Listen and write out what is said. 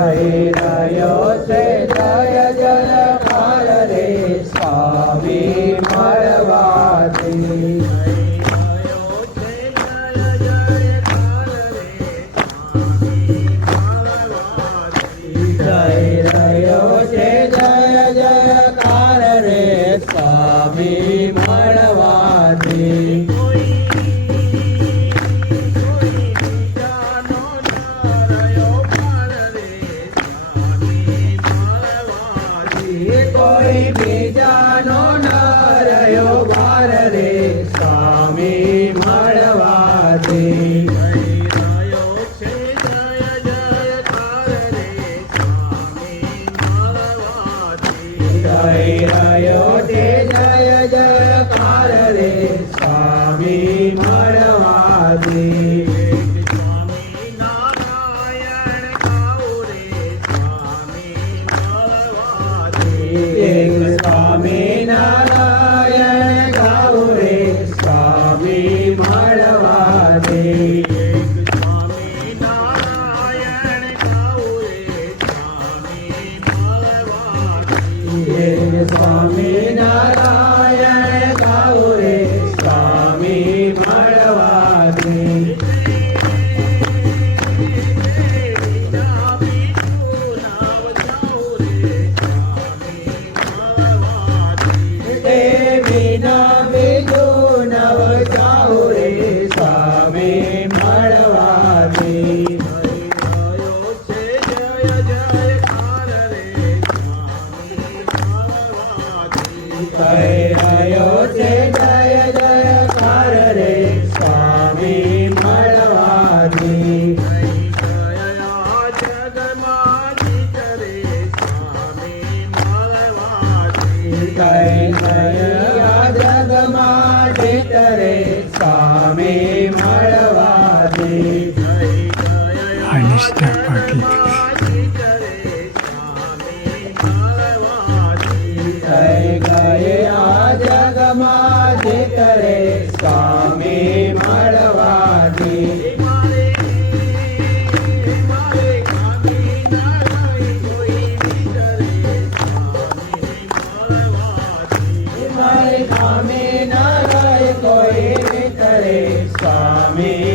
થઈ રહ્યો છે જય જયકાર રે સ્વામી મળવાથી. થઈ રહ્યો છે જય જયકાર રે સ્વામી મળવાથી. કોઈ બીજાનો ન રહ્યો વાર રે સ્વામી મળવાથી. થઈ રહ્યો છે જય જયકાર રે સ્વામી મળવાથી. એક સ્વામિનારાયણ ગાવું રે સ્વામી મળવાથી. એક સ્વામિનારાયણ ગાવું રે સ્વામી મળવાથી. વિના બીજું નવ જાઉં રે સ્વામી મળવાથી. થઈ રહ્યો છે જય જયકાર રે સ્વામી મળવાથી. થઈ ગયા જગમાં ઠેતરે સ્વામી મળવાથી. Alistair Patil. થઈ ગયા જગમાં ઠેતરે સ્વામી મળવાથી. મારી ખામી ન રહે કોઈ ભીતરે સ્વામી